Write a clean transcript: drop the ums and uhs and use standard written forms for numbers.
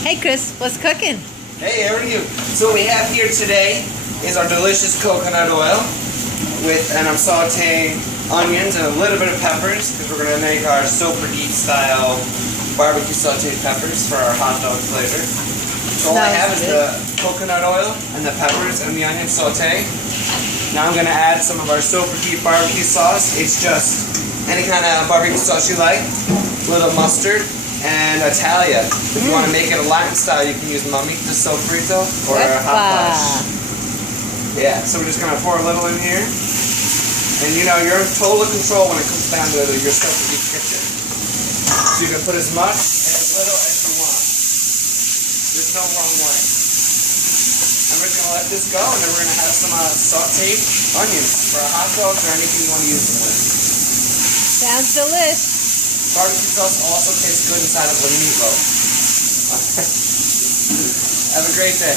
Hey Chris, what's cooking? Hey, how are you? So what we have here today is our delicious coconut oil and I'm sauteing onions and a little bit of peppers because we're going to make our Sopra-Geek style barbecue sauteed peppers for our hot dog flavor. So all I have is the coconut oil and the peppers and the onion saute. Now I'm going to add some of our Sopra-Geek barbecue sauce. It's just any kind of barbecue sauce you like, a little mustard, and Italia. If you want to make it a Latin style, you can use mamita sofrito or hot flash. Yeah, so we're just going to pour a little in here. And you know, you're in total control when it comes down to your Sopra-Geek kitchen. So you can put as much and as little as you want. There's no wrong way. And we're just going to let this go, and then we're going to have some sauteed onions for our hot dogs or anything you want to use them with. Sounds delicious. Barbecue sauce also tastes good inside of a meatloaf. Have a great day.